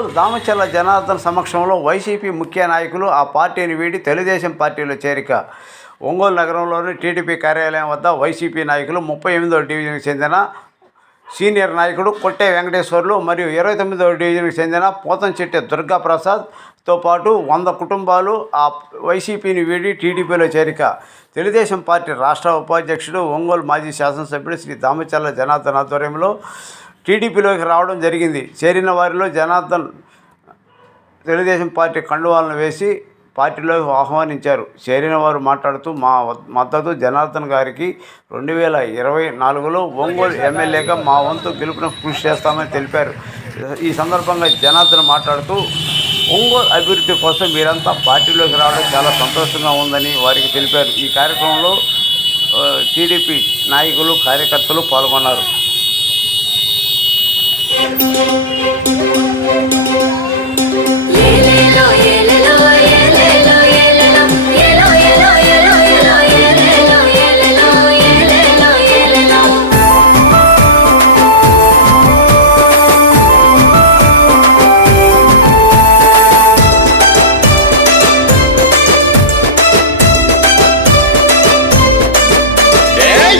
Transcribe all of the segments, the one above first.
ఒంగోలు దామచర్ల జనార్దన్ సమక్షంలో వైసీపీ ముఖ్య నాయకులు ఆ పార్టీని వీడి తెలుగుదేశం పార్టీలో చేరిక. ఒంగోలు నగరంలోని టీడీపీ కార్యాలయం వద్ద వైసీపీ నాయకులు 38వ డివిజన్కి చెందిన సీనియర్ నాయకుడు కొట్టే వెంకటేశ్వర్లు మరియు 29వ డివిజన్కి చెందిన పోతంచెట్టి దుర్గాప్రసాద్తో పాటు 100 కుటుంబాలు ఆ వైసీపీని వీడి టీడీపీలో చేరిక. తెలుగుదేశం పార్టీ రాష్ట్ర ఉపాధ్యక్షుడు ఒంగోలు మాజీ శాసనసభ్యుడు శ్రీ దామచర్ల జనార్దన్ ఆధ్వర్యంలో టీడీపీలోకి రావడం జరిగింది. చేరిన వారిలో జనార్దన్ తెలుగుదేశం పార్టీ కండువాలను వేసి పార్టీలోకి ఆహ్వానించారు. చేరిన వారు మాట్లాడుతూ మా మద్దతు జనార్దన్ గారికి 2024లో ఒంగోలు ఎమ్మెల్యేగా మా వంతు గెలుపును కృషి చేస్తామని తెలిపారు. ఈ సందర్భంగా జనార్దన్ మాట్లాడుతూ ఒంగోలు అభివృద్ధి కోసం మీరంతా పార్టీలోకి రావడం చాలా సంతోషంగా ఉందని వారికి తెలిపారు. ఈ కార్యక్రమంలో టీడీపీ నాయకులు కార్యకర్తలు పాల్గొన్నారు.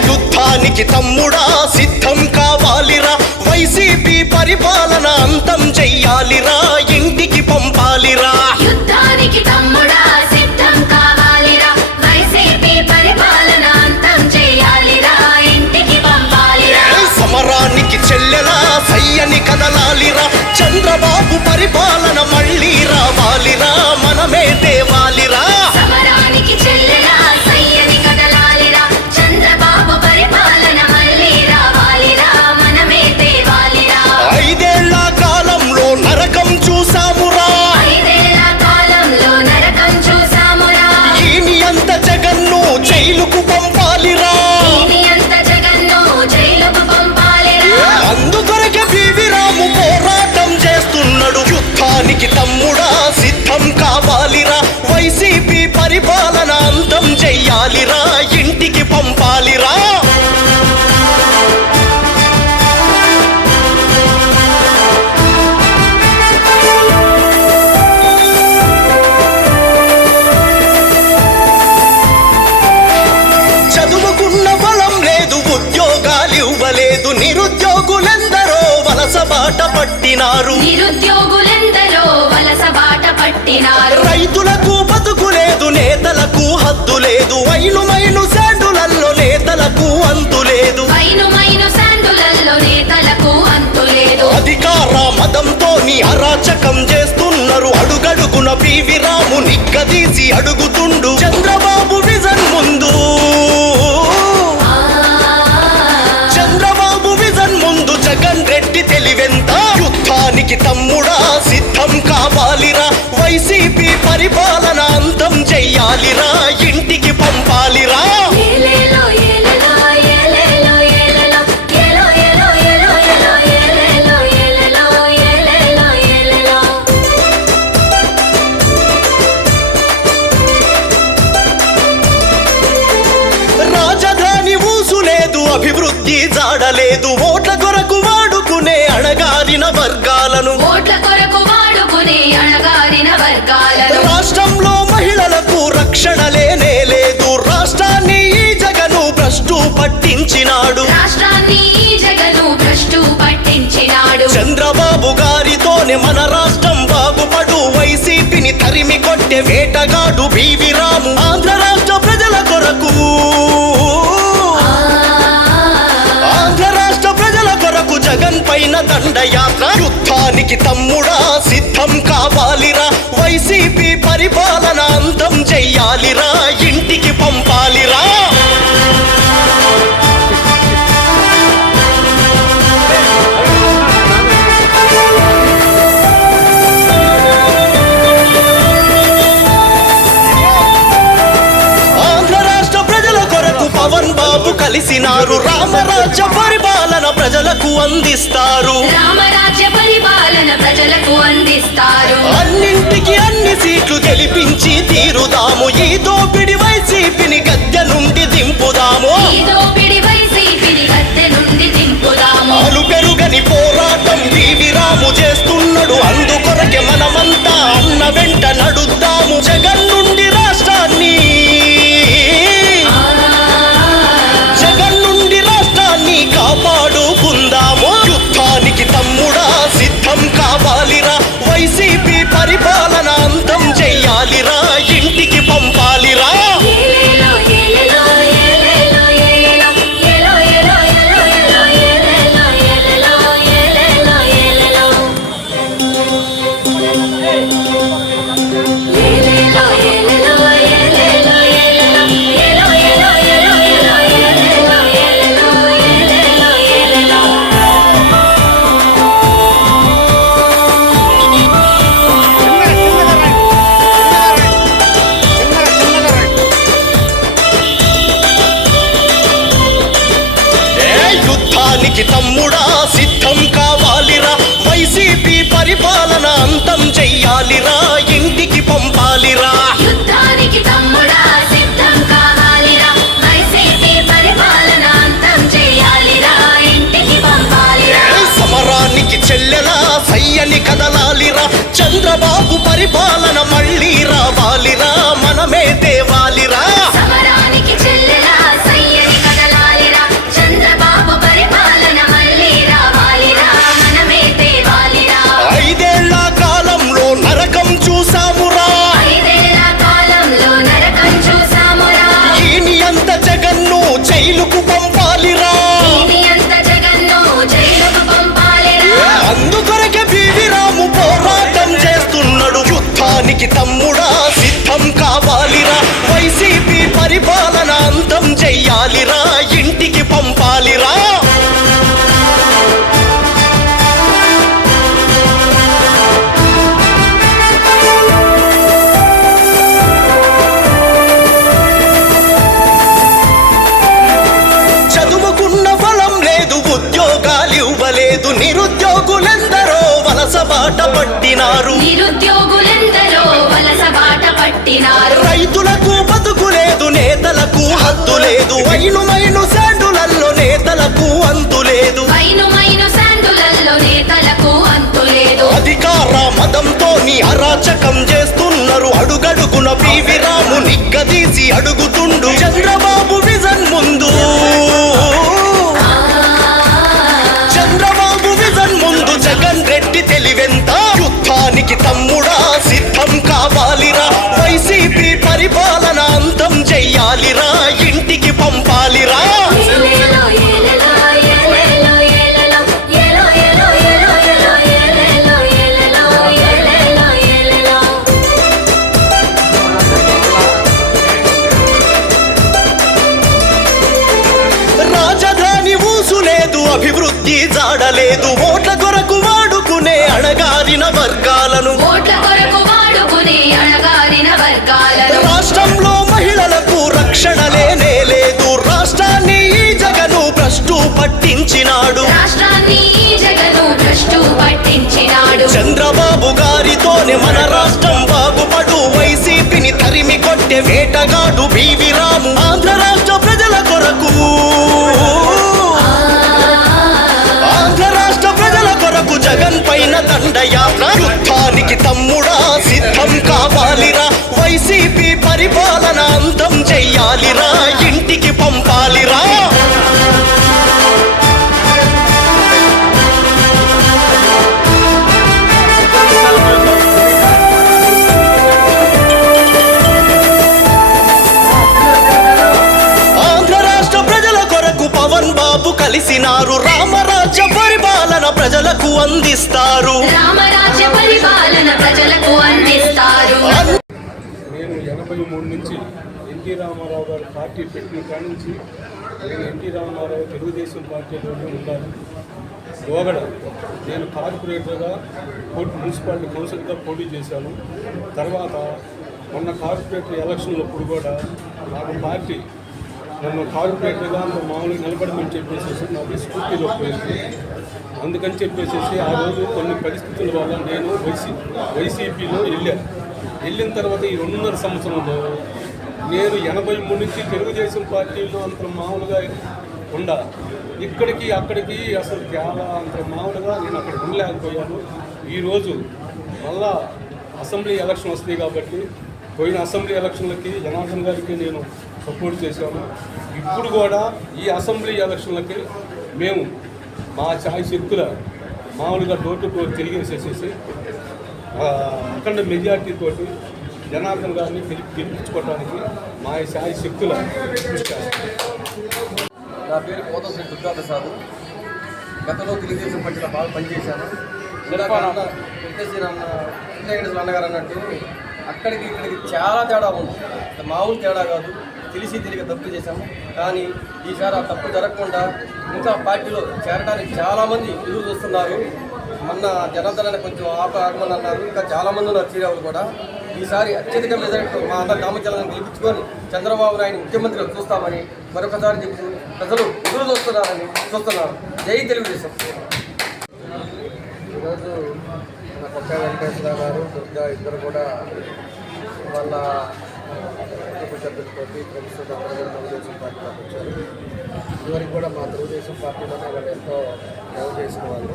యుద్ధానికి తమ్ముడా సిద్ధం కావాలిరా, వైసీపీ పరిపాలన అంతం చెయ్యాలిరా, ఇంటికి పంపాలిరా. యుద్ధానికి తమ్ముడా సిద్ధం కావాలిరా, వైసీపీ పరిపాలన అంతం చెయ్యాలిరా, ఇంటికి పంపాలిరా. సమరానికి చెల్లెలా సయ్యని కదలాలిరా, చంద్రబాబు పరిపాలన మళ్ళీ రావాలిరా, మనమే తేవాలిరా. సమరానికి చెల్లెలా సయ్యని కదలాలిరా, చంద్రబాబు పరిపాలన మళ్ళీ రావాలిరా, మనమే తేవాలిరా. 5 ఏళ్ల కాలంలో నరకం చూసామురా, 5 ఏళ్ల కాలంలో నరకం చూసామురా, ఈని అంత జగన్ను జైలుకు పంపాలిరా, ఈని అంత జగన్ను జైలుకు పంపాలిరా. అందుకొరకే పివి రాము పోరాటం చేస్తున్నాడు. యుద్ధానికి తమ్ముడా సిద్ధం కావాలిరా, వైసీపీ పరిపాలన అంతం చెయ్యాలిరా, ఇంటికి పంపాలిరా. చదువుకున్న బలం లేదు, ఉద్యోగాలు ఇవ్వలేదు, నిరుద్యోగులెందరో వలస బాట పట్టినారు, నిరుద్యోగులెందరో వలస బాట పట్టినారు. రైతులకు బతుకు లేదు, నేతలకు హద్దు లేదు, మైను శాండులల్లో నేతలకు అంతు లేదు, మైను శాండులల్లో నేతలకు అంతు లేదు. అధికార మదంతో నీ అరాచకం చేస్తున్నారు, అడుగడుగున పివి రాము నిగ్గదీసి అడుగుతుండు, చంద్రబాబు విజన్ ముందు, చంద్రబాబు విజన్ ముందు జగన్ రెడ్డి తెలివెంత. యుద్ధానికి తమ్ముడా సిద్ధం కావాలిరా, వైసీపీ పరిపాలన అంతం చెయ్యాలిరా, ఇంటికి పంపాలిరా. ఏలేలో ఏలేలో ఏలేలో ఏలేలో ఏలో ఏలో ఏలో ఏలో ఏలేలో ఏలేలో ఏలేలో ఏలేలో. రాజధాని ఊసులేదు, అభివృద్ధి జాడలేదు, ఓట్ల కొరకు వాడుకునే అణగారిన వర్గాలను, ఓట్ల కొరకు వాడుకునే అణగారిన వర్గాలను. రాష్ట్రంలో మహిళలకు రక్షణ లేనే లేదు, రాష్ట్రాన్ని ఈ జగను భ్రష్టు పట్టించినాడు, రాష్ట్రాన్ని ఈ జగను భ్రష్టు పట్టించినాడు. చంద్రబాబు గారితోనే మన రాష్ట్రం బాగుపడు, వైసీపీని తరిమి కొట్టే వేటగాడు పివి రాము. ఆంధ్ర రాష్ట్ర ప్రజల కొరకు, ఆంధ్ర రాష్ట్ర ప్రజల కొరకు జగన్ పైన దండయాత్ర. యుద్ధానికి తమ్ముడా సిద్ధం కావాలిరా, వైసీపీ పరిపాలన అంతం చెయ్యాలిరా, ఇంటికి పంపాలిరా. ఆంధ్ర రాష్ట్ర ప్రజల కొరకు పవన్ బాబు కలిసినారు, రామరాజ్య పరిపాలన ప్రజలకు అందిస్తారు, రామరాజ్య పరిపాలన ప్రజలకు అందిస్తారు. అన్నింటికి అన్ని సీట్లు గెలిపించి తీరుదాము, ఈ దోపిడి వైసీపీని గద్దె నుండి దింపుదాము, ఈ దోపిడి వైసీపీని గద్దె నుండి దింపుదాము. అలు పెరుగని పోరాటం పివి రాము చేస్తున్నాడు, అందుకొరకు సమరానికి తమ్ముడా సిద్ధం కావాలిరా, వైసీపీ పరిపాలన అంతం చెయ్యాలిరా, ఇంటికి పంపాలిరా. యుద్ధానికి తమ్ముడా సిద్ధం కావాలిరా, వైసీపీ పరిపాలన అంతం చేయాలిరా, ఇంటికి పంపాలిరా. సమరానికి చెల్లెలా సయ్యని కదలాలిరా, చంద్రబాబు పరిపాలన మళ్ళీ రావాలిరా, మనమే తేవాలిరా. సమరానికి చెల్లెలా సయ్యని కదలాలిరా, చంద్రబాబు పరిపాలన మళ్ళీ రావాలిరా, మనమే తేవాలిరా. 5 ఏళ్ల కాలంలో నరకం చూసామురా, 5 ఏళ్ల కాలంలో నరకం చూసామురా, ఈని అంత జగన్ను జైలుకు పంపాలిరా. దీని అంత జగన్ను జైలుకు పంపాలిరా. అందుకొరకే బీవీ రాము పోరాటం చేస్తున్నాడు. యుద్ధానికి తమ్ముడా సిద్ధం కావాలిరా, వైసీపీ పరిపాలన అంతం చెయ్యాలిరా, ఇంటికి పంపాలిరా. చదువుకున్న ఫలం లేదు, ఉద్యోగాలు ఇవ్వలేదు, నిరుద్యోగులెందరో వలస బాట పట్టినారు. నిరుద్యోగులెందరో వలస బాట పట్టినారు. రైతులకు బతుకు లేదు, నేతలకు హద్దు లేదు, మైను శాండులల్లో నేతలకు అంతు లేదు. మైను శాండులల్లో నేతలకు అంతు లేదు. అధికార మదంతో నీ అరాచకం చేస్తున్నారు, అడుగడుగున బీవీ రాము నిగ్గదీసి అడుగుతుండు, చంద్రబాబు విజన్ ముందు, చంద్రబాబు విజన్ ముందు జగన్ రెడ్డి తెలివెంత. యుద్ధానికి తమ్ముడా సిద్ధం కావాలిరా, వైసీపీ పరిపాలన అంతం చెయ్యాలిరా, ఇంటికి పంపాలిరా. ఏలేలో, ఏలేలో, ఏలేలో, ఏలేలో, ఏలో, ఏలో, ఏలో, ఏలో, ఏలేలో, ఏలేలో, ఏలేలో, ఏలేలో. రాజధాని ఊసు లేదు, అభివృద్ధి జాడలేదు, ఓట్ల కొరకు వాడుకునే అణగారిన వర్గాలను. ఓట్ల కొరకు వాడుకునే అణగారిన వర్గాలను. రాష్ట్రంలో మహిళలకు రక్షణ లేనే లేదు, రాష్ట్రాన్ని ఈ జగను భ్రష్టు పట్టించినాడు. రాష్ట్రాన్ని ఈ జగను భ్రష్టు పట్టించినాడు. చంద్రబాబు గారితోనే మన రాష్ట్రం బాగుపడు, వైసీపీని తరిమి కొట్టే వేటగాడు బీవీ రాము. ఆంధ్ర రాష్ట్ర ప్రజల కొరకు, ఆంధ్ర రాష్ట్ర ప్రజల కొరకు జగన్ పైన దండయాత్ర. యుద్ధానికి తమ్ముడా సిద్ధం కావాలిరా, వైసీపీ పరిపాలన అంతం చెయ్యాలిరా, ఇంటికి పంపాలిరా. ఆంధ్ర రాష్ట్ర ప్రజల కొరకు పవన్ బాబు కలిసినారు, రామరాజ్య పరిపాలన ప్రజలకు అందిస్తారు. రామరాజ్య పరిపాలన ప్రజలకు అందిస్తారు. నేను 83 నుంచి ఎన్టీ రామారావు గారు పార్టీ పెట్టిన కాడి నుంచి నేను ఎన్టీ రామారావు తెలుగుదేశం పార్టీలోనే ఉన్నాను. లోగడ నేను కార్పొరేటర్గా మున్సిపాలిటీ కౌన్సిల్గా పోటీ చేశాను. తర్వాత మొన్న కార్పొరేటర్ ఎలక్షన్లప్పుడు కూడా నాకు పార్టీ నన్ను కార్పొరేటర్గా మామూలుగా నిలబడమని చెప్పేసి నాకు స్ఫూర్తిలో పోయింది. అందుకని చెప్పేసి ఆ రోజు కొన్ని పరిస్థితుల వల్ల నేను వైసీపీలో వెళ్ళిన తర్వాత ఈ 2.5 సంవత్సరంలో నేను 83 నుంచి తెలుగుదేశం పార్టీలో అంత మామూలుగా ఇక్కడికి అక్కడికి అసలు చాలా అంత మామూలుగా నేను అక్కడ ఉండలేకపోయాను. ఈరోజు మళ్ళా అసెంబ్లీ ఎలక్షన్ వస్తాయి కాబట్టి పోయిన అసెంబ్లీ ఎలక్షన్లకి జనార్దన్ గారికి నేను సపోర్ట్ చేశాను. ఇప్పుడు కూడా ఈ అసెంబ్లీ ఎలక్షన్లకి మేము మా ఛాయ్ శక్తుల మామూలుగా డోర్ టు డోర్ తిరిగేసేసేసి అఖండ మెజార్టీతోటి జనార్దన్ గారిని గెలిపించుకోవడానికి మా ఛాయ్ శక్తుల కృషి చేస్తాం. నా పేరు కోతశ్రీ దుర్గా ప్రసాద్. గతంలో తెలుగుదేశం పార్టీలో బాగా పనిచేశాను. వెంకటేశ్వర అన్నగారు అన్నట్టు అక్కడికి ఇక్కడికి చాలా తేడా ఉంది. మామూలు తేడా కాదు, తెలియక తప్పు చేశాము. కానీ ఈసారి ఆ తప్పు జరగకుండా ఇంకా పార్టీలో చేరడానికి చాలామంది ఎదురు చూస్తున్నారు. మొన్న జనార్దన్ కొంచెం ఆగమని అన్నారు, ఇంకా చాలామంది ఉన్నారు చేరేవాళ్ళు కూడా. ఈసారి అత్యధిక మెజారిటీతో మా అందరి నామచలను గెలిపించుకొని చంద్రబాబు నాయుడు ముఖ్యమంత్రిగా చూస్తామని మరొకసారి చెప్పి ప్రజలు ఎదురు చూస్తున్నారు. జై తెలుగుదేశం. ఈరోజు మన కొత్త వెంకటేశ్వర గారు దుర్గా ఇద్దరు కూడా వాళ్ళ కుటుంబ సభ్యులతోటి ఫ్రెండ్స్ అందరూ కూడా తెలుగుదేశం పార్టీలోకి వచ్చారు. ఇదివరకు కూడా మా తెలుగుదేశం పార్టీలోనే వాళ్ళు ఎంతో సేవ చేసిన వాళ్ళు.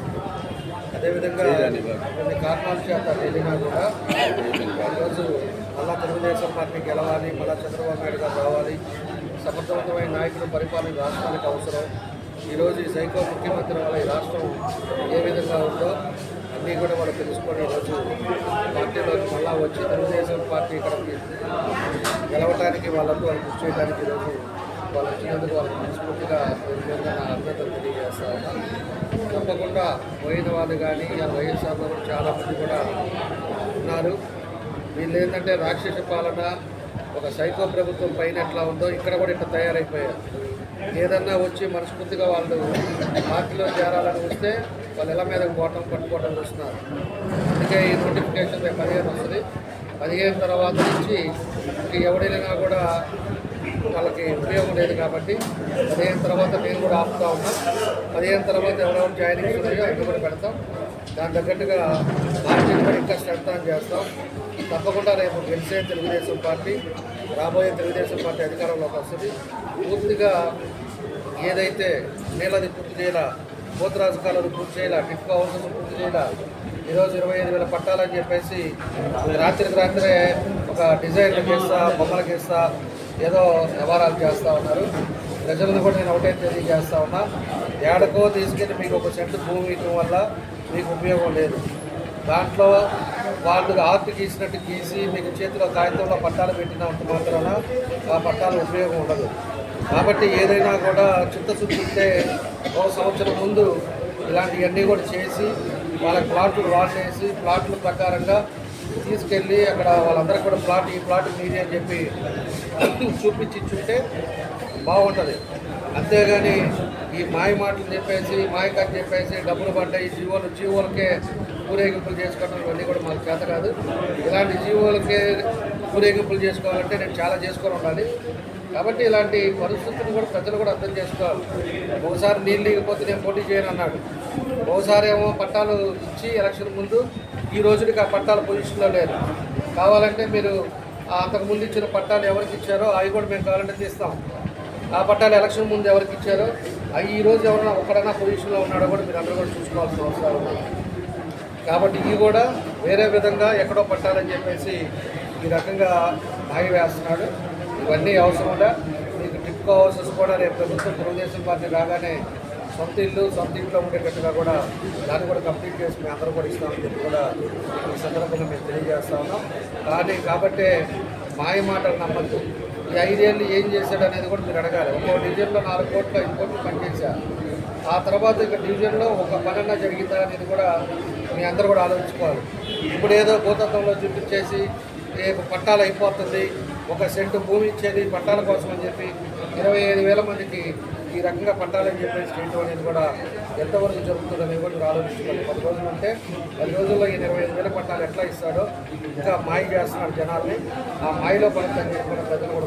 అదేవిధంగా కొన్ని కారణాల చేత వెళ్ళినా కూడా ఈరోజు మళ్ళా తెలుగుదేశం పార్టీ గెలవాలి, మళ్ళా చంద్రబాబు నాయుడు గారు రావాలి, సమర్థవంతమైన నాయకులు పరిపాలన రాష్ట్రానికి అవసరం. ఈరోజు ఈ సైకో ముఖ్యమంత్రి వల్ల ఈ రాష్ట్రం ఏ విధంగా ఉందో అన్నీ కూడా వాళ్ళు తెలుసుకొని ఈరోజు పార్టీలోకి మళ్ళా వచ్చి తెలుగుదేశం పార్టీ ఇక్కడికి గెలవటానికి వాళ్ళందరూ వాళ్ళు కృషి చేయడానికి ఈరోజు వాళ్ళు వచ్చినందుకు వాళ్ళకి మనస్ఫూర్తిగా అభ్యర్థులు తెలియజేస్తా ఉన్నాను. తప్పకుండా పోయిన వాళ్ళు కానీ వైఎస్ఆర్లో కూడా చాలామంది కూడా ఉన్నారు. వీళ్ళు ఏంటంటే రాక్షస పాలన, ఒక సైకో ప్రభుత్వం పైన ఎట్లా ఉందో ఇక్కడ కూడా ఇట్లా తయారైపోయారు. ఏదన్నా వచ్చి మనస్ఫూర్తిగా వాళ్ళు పార్టీలో చేరాలని వస్తే వాళ్ళు ఎలా మీద పట్టుకోవడం చూస్తున్నారు. అందుకే ఈ నోటిఫికేషన్ 15 వస్తుంది. 15 తర్వాత నుంచి ఎవడైనా కూడా వాళ్ళకి ఉపయోగం లేదు కాబట్టి 15 తర్వాత నేను కూడా ఆపుతా ఉన్నా. 15 తర్వాత ఎవరెవరు జాయినింగ్స్ ఉన్నాయో అవి కూడా పెడతాం. దాని తగ్గట్టుగా పార్టీని కూడా ఇంకా స్ట్రెంథన్ చేస్తాం. తప్పకుండా రేపు గెలిచే తెలుగుదేశం పార్టీ, రాబోయే తెలుగుదేశం పార్టీ అధికారంలోకి వస్తుంది. పూర్తిగా ఏదైతే నీళ్ళది పూర్తి చేయాలా, పోతురాజు కాలను పూర్తి చేయాలా, టిఫ్కా హౌసెస్ పూర్తి చేయాలా, ఈరోజు 25,000 పట్టాలని చెప్పేసి రాత్రికి రాత్రే ఒక డిజైన్లు చేస్తా, బొమ్మలు గీస్తా, ఏదో వ్యవహారాలు చేస్తూ ఉన్నారు. ప్రజలను కూడా నేను ఒకటే తెలియజేస్తా ఉన్నా, ఏడకో తీసుకెళ్ళి మీకు ఒక సెంటు భూమి ఇవ్వడం వల్ల మీకు ఉపయోగం లేదు. దాంట్లో వాళ్ళు ఆర్ట్ గీసినట్టు గీసి మీకు చేతిలో కాగితంలో పట్టాలు పెట్టినంత మాత్రాన ఆ పట్టాలు ఉపయోగం ఉండదు. కాబట్టి ఏదైనా కూడా చిత్తశుద్ధి ఉంటే ఒక సంవత్సరం ముందు ఇలాంటివన్నీ కూడా చేసి వాళ్ళకి ప్లాట్లు వాడేసి ప్లాట్ల ప్రకారంగా తీసుకెళ్ళి అక్కడ వాళ్ళందరికీ కూడా ఈ ప్లాట్ మీదే అని చెప్పి చూపించి ఇచ్చుంటే బాగుంటుంది. అంతేగాని ఈ మాయ మాటలు చెప్పేసి మాయకని చెప్పేసి డబ్బులు పడ్డాయి జీవోలకే ఊరేగింపులు చేసుకోవడం ఇవన్నీ కూడా మాకు చేత కాదు. ఇలాంటి జీవోలకే ఊరేగింపులు చేసుకోవాలంటే నేను చాలా చేసుకొని ఉండాలి. కాబట్టి ఇలాంటి పరిస్థితులు కూడా ప్రజలు కూడా అర్థం చేసుకోవాలి. ఒకసారి నీళ్ళు లేకపోతే నేను పోటీ చేయను అన్నాడు. ఒకసారి ఏమో పట్టాలు ఇచ్చి ఎలక్షన్ ముందు ఈ రోజుకి ఆ పట్టాల పొజిషన్లో లేదు. కావాలంటే మీరు అంతకుముందు ఇచ్చిన పట్టాలు ఎవరికి ఇచ్చారో అవి కూడా మేము కావాలంటే తీస్తాం. ఆ పట్టాలు ఎలక్షన్ ముందు ఎవరికి ఇచ్చారో అవి ఈరోజు ఎవరైనా ఒక్కడైనా పొజిషన్లో ఉన్నాడో కూడా మీరు అందరూ కూడా చూసుకోవాల్సిన అవసరం ఉంది. కాబట్టి ఇవి కూడా వేరే విధంగా ఎక్కడో పట్టాలని చెప్పేసి ఈ రకంగా మాయ వేస్తున్నాడు. ఇవన్నీ అవసరంగా మీకు టిప్కో హౌసెస్ కూడా రేపు ప్రభుత్వం తెలుగుదేశం పార్టీ రాగానే సొంత ఇంట్లో ఉండేటట్టుగా కూడా దాన్ని కూడా కంప్లీట్ చేసి మేము అందరూ కూడా ఇస్తామని చెప్పి కూడా ఈ సందర్భంగా మేము తెలియజేస్తా ఉన్నాం. కాబట్టే మాయ మాటలు నమ్మద్దు. ఈ 5 ఏళ్ళు ఏం చేశాడు అనేది కూడా మీరు అడగాలి. ఒక్కో డివిజన్లో 4 కోట్లు 5 కోట్లు పనిచేశారు. ఆ తర్వాత ఇక డివిజన్లో ఒక పనన్నా జరిగిందా అనేది కూడా మీ అందరూ కూడా ఆలోచించుకోవాలి. ఇప్పుడు ఏదో భూతత్వంలో చూపించేసి రేపు పట్టాలు అయిపోతుంది, 1 సెంటు భూమి ఇచ్చేది పట్టాల కోసం అని చెప్పి 25,000 మందికి ఈ రకంగా పట్టాలని చెప్పేసి చేయడం అనేది కూడా ఎంతవరకు జరుగుతుందనేది కూడా మీరు ఆలోచించుకోవాలి. 10 రోజులు అంటే 10 రోజుల్లో ఈ 25,000 పట్టాలు ఎట్లా ఇస్తాడో ఇంకా మాయ చేస్తున్నాడు జనాల్ని. ఆ మాయలో పడతాన్ని కూడా ప్రజలు కూడా